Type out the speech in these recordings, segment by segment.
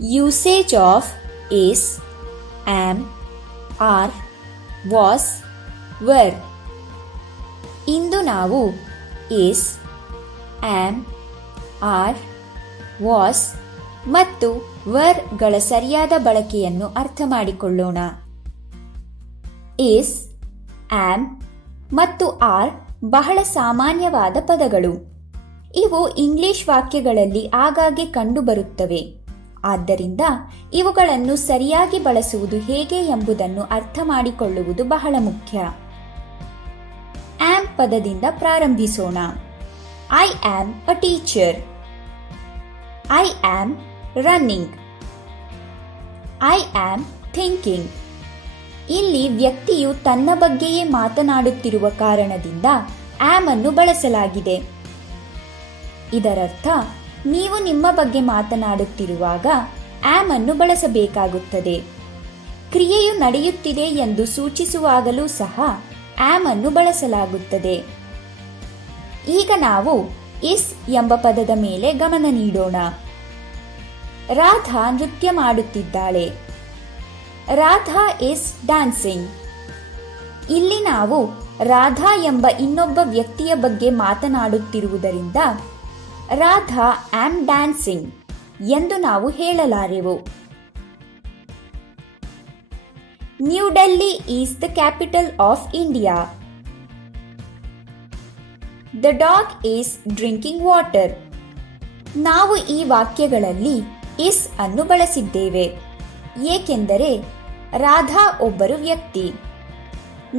Usage of is, am, are, was, were. ಇಂದು ನಾವು is, am, are, was ಮತ್ತು were ಗಳ ಸರಿಯಾದ ಬಳಕೆಯನ್ನು ಅರ್ಥ ಮಾಡಿಕೊಳ್ಳೋಣ. is, am ಮತ್ತು are ಬಹಳ ಸಾಮಾನ್ಯವಾದ ಪದಗಳು. ಇವು ಇಂಗ್ಲಿಷ್ ವಾಕ್ಯಗಳಲ್ಲಿ ಆಗಾಗ್ಗೆ ಕಂಡುಬರುತ್ತವೆ. ಆದ್ದರಿಂದ ಇವುಗಳನ್ನು ಸರಿಯಾಗಿ ಬಳಸುವುದು ಹೇಗೆ ಎಂಬುದನ್ನು ಅರ್ಥ ಮಾಡಿಕೊಳ್ಳುವುದು ಬಹಳ ಮುಖ್ಯ. ಆಮ್ ಪದದಿಂದ ಪ್ರಾರಂಭಿಸೋಣ. I am a teacher. I am running. I am thinking. ಇಲ್ಲಿ ವ್ಯಕ್ತಿಯು ತನ್ನ ಬಗ್ಗೆಯೇ ಮಾತನಾಡುತ್ತಿರುವ ಕಾರಣದಿಂದ ಆಮ್ ಅನ್ನು ಬಳಸಲಾಗಿದೆ. ಇದರರ್ಥ ನೀವು ನಿಮ್ಮ ಬಗ್ಗೆ ಮಾತನಾಡುತ್ತಿರುವಾಗ ಆಮ್ ಅನ್ನು ಬಳಸಬೇಕಾಗುತ್ತದೆ. ಕ್ರಿಯೆಯು ನಡೆಯುತ್ತಿದೆ ಎಂದು ಸೂಚಿಸುವಾಗಲೂ ಸಹ ಆಮ್ ಅನ್ನು ಬಳಸಲಾಗುತ್ತದೆ. ಈಗ ನಾವು ಇಸ್ ಎಂಬ ಪದದ ಮೇಲೆ ಗಮನ ನೀಡೋಣ. ರಾಧಾ ನೃತ್ಯ ಮಾಡುತ್ತಿದ್ದಾಳೆ. Radha is dancing. ಇಲ್ಲಿ ನಾವು ರಾಧಾ ಎಂಬ ಇನ್ನೊಬ್ಬ ವ್ಯಕ್ತಿಯ ಬಗ್ಗೆ ಮಾತನಾಡುತ್ತಿರುವುದರಿಂದ ರಾಧಾ ಆಮ್ ಡ್ಯಾನ್ಸಿಂಗ್ ಎಂದು ನಾವು ಹೇಳಲಾರೆವು. New Delhi is the capital of India. The dog is drinking water. ನಾವು ಈ ವಾಕ್ಯಗಳಲ್ಲಿ ಇಸ್ ಅನ್ನು ಬಳಸಿದ್ದೇವೆ, ಏಕೆಂದರೆ ರಾಧಾ ಒಬ್ಬರು ವ್ಯಕ್ತಿ.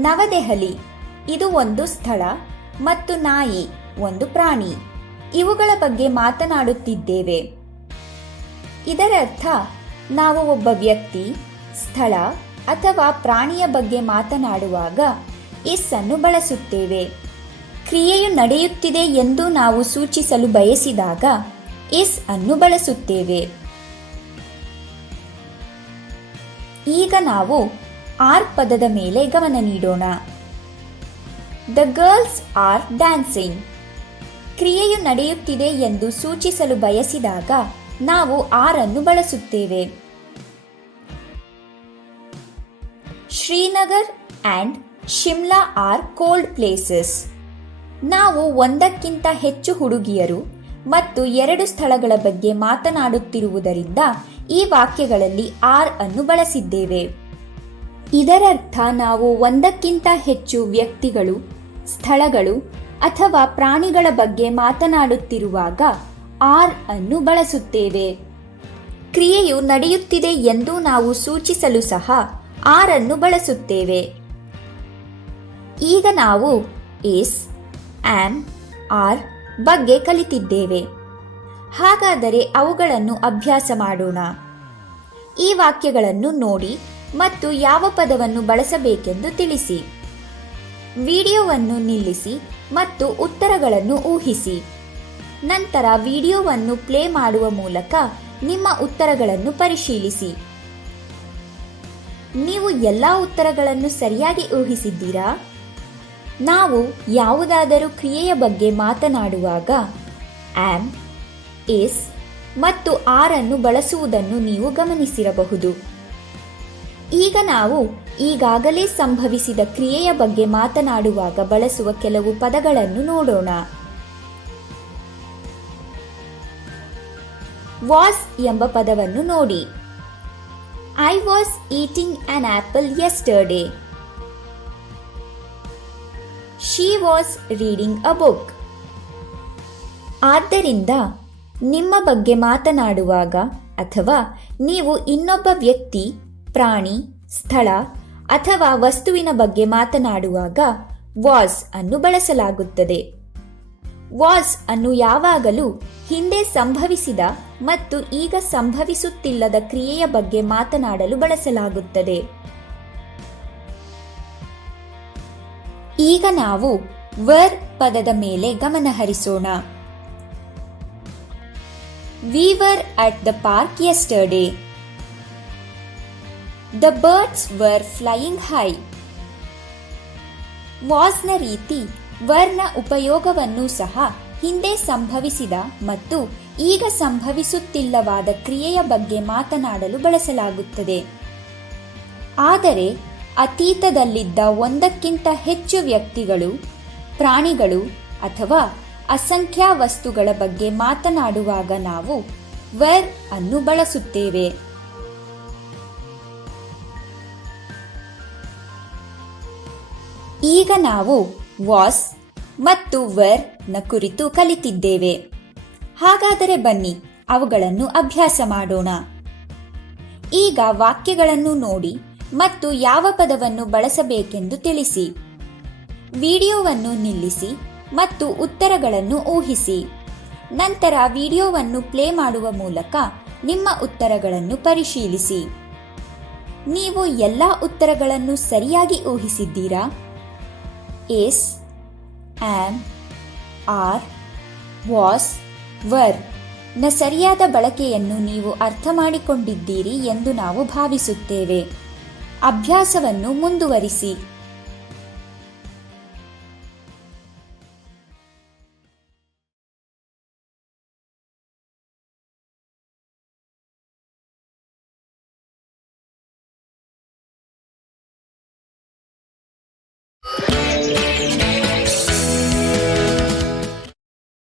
ನವದೆಹಲಿ ಇದು ಒಂದು ಸ್ಥಳ ಮತ್ತು ನಾಯಿ ಒಂದು ಪ್ರಾಣಿ. ಇವುಗಳ ಬಗ್ಗೆ ಮಾತನಾಡುತ್ತಿದ್ದೇವೆ. ಇದರರ್ಥ ನಾವು ಒಬ್ಬ ವ್ಯಕ್ತಿ, ಸ್ಥಳ ಅಥವಾ ಪ್ರಾಣಿಯ ಬಗ್ಗೆ ಮಾತನಾಡುವಾಗ ಇಸ್ ಅನ್ನು ಬಳಸುತ್ತೇವೆ. ಕ್ರಿಯೆಯು ನಡೆಯುತ್ತಿದೆ ಎಂದು ನಾವು ಸೂಚಿಸಲು ಬಯಸಿದಾಗ ಇಸ್ ಅನ್ನು ಬಳಸುತ್ತೇವೆ. ಈಗ ನಾವು ಆರ್ ಪದದ ಮೇಲೆ ಗಮನ ನೀಡೋಣ. The girls are dancing. ಕ್ರಿಯೆಯು ನಡೆಯುತ್ತಿದೆ ಎಂದು ಸೂಚಿಸಲು ಬಯಸಿದಾಗ ನಾವು ಆರ್ ಅನ್ನು ಬಳಸುತ್ತೇವೆ. Srinagar and Shimla are cold places. ನಾವು ಒಂದಕ್ಕಿಂತ ಹೆಚ್ಚು ಹುಡುಗಿಯರು ಮತ್ತು 2 ಸ್ಥಳಗಳ ಬಗ್ಗೆ ಮಾತನಾಡುತ್ತಿರುವುದರಿಂದ ಈ ವಾಕ್ಯಗಳಲ್ಲಿ ಆರ್ ಅನ್ನು ಬಳಸಿದ್ದೇವೆ. ಇದರರ್ಥ ನಾವು ಒಂದಕ್ಕಿಂತ ಹೆಚ್ಚು ವ್ಯಕ್ತಿಗಳು, ಸ್ಥಳಗಳು ಅಥವಾ ಪ್ರಾಣಿಗಳ ಬಗ್ಗೆ ಮಾತನಾಡುತ್ತಿರುವಾಗ ಆರ್ ಅನ್ನು ಬಳಸುತ್ತೇವೆ. ಕ್ರಿಯೆಯು ನಡೆಯುತ್ತಿದೆ ಎಂದು ನಾವು ಸೂಚಿಸಲು ಸಹ ಆರ್ ಅನ್ನು ಬಳಸುತ್ತೇವೆ. ಈಗ ನಾವು ಇಸ್, ಆಮ್, ಆರ್ ಬಗ್ಗೆ ಕಲಿತಿದ್ದೇವೆ. ಹಾಗಾದರೆ ಅವುಗಳನ್ನು ಅಭ್ಯಾಸ ಮಾಡೋಣ. ಈ ವಾಕ್ಯಗಳನ್ನು ನೋಡಿ ಮತ್ತು ಯಾವ ಪದವನ್ನು ಬಳಸಬೇಕೆಂದು ತಿಳಿಸಿ. ವಿಡಿಯೋವನ್ನು ನಿಲ್ಲಿಸಿ ಮತ್ತು ಉತ್ತರಗಳನ್ನು ಊಹಿಸಿ. ನಂತರ ವಿಡಿಯೋವನ್ನು ಪ್ಲೇ ಮಾಡುವ ಮೂಲಕ ನಿಮ್ಮ ಉತ್ತರಗಳನ್ನು ಪರಿಶೀಲಿಸಿ. ನೀವು ಎಲ್ಲ ಉತ್ತರಗಳನ್ನು ಸರಿಯಾಗಿ ಊಹಿಸಿದ್ದೀರಾ? ನಾವು ಯಾವುದಾದರೂ ಕ್ರಿಯೆಯ ಬಗ್ಗೆ ಮಾತನಾಡುವಾಗ ಆಮ್, ಇಸ್ ಮತ್ತು ಆರ್ ಅನ್ನು ಬಳಸುವುದನ್ನು ನೀವು ಗಮನಿಸಿರಬಹುದು. ಈಗ ನಾವು ಈಗಾಗಲೇ ಸಂಭವಿಸಿದ ಕ್ರಿಯೆಯ ಬಗ್ಗೆ ಮಾತನಾಡುವಾಗ ಬಳಸುವ ಕೆಲವು ಪದಗಳನ್ನು ನೋಡೋಣ. ವಾಸ್ ಎಂಬ ಪದವನ್ನು ನೋಡಿ. I was eating on apple yesterday. She was reading a book. ಆದ್ದರಿಂದ ನಿಮ್ಮ ಬಗ್ಗೆ ಮಾತನಾಡುವಾಗ ಅಥವಾ ನೀವು ಇನ್ನೊಬ್ಬ ವ್ಯಕ್ತಿ, ಪ್ರಾಣಿ, ಸ್ಥಳ ಅಥವಾ ವಸ್ತುವಿನ ಬಗ್ಗೆ ಮಾತನಾಡುವಾಗ ವಾಸ್ ಅನ್ನು ಬಳಸಲಾಗುತ್ತದೆ. ವಾಸ್ ಅನ್ನು ಯಾವಾಗಲೂ ಹಿಂದೆ ಸಂಭವಿಸಿದ ಮತ್ತು ಈಗ ಸಂಭವಿಸುತ್ತಿಲ್ಲದ ಕ್ರಿಯೆಯ ಬಗ್ಗೆ ಮಾತನಾಡಲು ಬಳಸಲಾಗುತ್ತದೆ. ಈಗ ನಾವು ವರ್ ಪದದ ಮೇಲೆ ಗಮನ ಹರಿಸೋಣ. We were at the park yesterday. The birds were flying high. ವಾಸ್ನ ರೀತಿ ವರ್ನ ಉಪಯೋಗವನ್ನು ಸಹ ಹಿಂದೆ ಸಂಭವಿಸಿದ ಮತ್ತು ಈಗ ಸಂಭವಿಸುತ್ತಿಲ್ಲವಾದ ಕ್ರಿಯೆಯ ಬಗ್ಗೆ ಮಾತನಾಡಲು ಬಳಸಲಾಗುತ್ತದೆ. ಆದರೆ ಅತೀತದಲ್ಲಿದ್ದ ಒಂದಕ್ಕಿಂತ ಹೆಚ್ಚು ವ್ಯಕ್ತಿಗಳು, ಪ್ರಾಣಿಗಳು ಅಥವಾ ಅಸಂಖ್ಯ ವಸ್ತುಗಳ ಬಗ್ಗೆ ಮಾತನಾಡುವಾಗ ನಾವು ವೆರ್ ಅನ್ನು ಬಳಸುತ್ತೇವೆ. ಈಗ ನಾವು ವಾಸ್ ಮತ್ತು ವೆರ್ ನ ಕುರಿತು ಕಲಿತಿದ್ದೇವೆ. ಹಾಗಾದರೆ ಬನ್ನಿ ಅವುಗಳನ್ನು ಅಭ್ಯಾಸ ಮಾಡೋಣ. ಈಗ ವಾಕ್ಯಗಳನ್ನು ನೋಡಿ ಮತ್ತು ಯಾವ ಪದವನ್ನು ಬಳಸಬೇಕೆಂದು ತಿಳಿಸಿ. ವಿಡಿಯೋವನ್ನು ನಿಲ್ಲಿಸಿ ಮತ್ತು ಉತ್ತರಗಳನ್ನು ಊಹಿಸಿ. ನಂತರ ವಿಡಿಯೋವನ್ನು ಪ್ಲೇ ಮಾಡುವ ಮೂಲಕ ನಿಮ್ಮ ಉತ್ತರಗಳನ್ನು ಪರಿಶೀಲಿಸಿ. ನೀವು ಎಲ್ಲ ಉತ್ತರಗಳನ್ನು ಸರಿಯಾಗಿ ಊಹಿಸಿದ್ದೀರಾ? Is, am, are, was, were ನ ಸರಿಯಾದ ಬಳಕೆಯನ್ನು ನೀವು ಅರ್ಥ ಮಾಡಿಕೊಂಡಿದ್ದೀರಿ ಎಂದು ನಾವು ಭಾವಿಸುತ್ತೇವೆ. ಅಭ್ಯಾಸವನ್ನು ಮುಂದುವರಿಸಿ.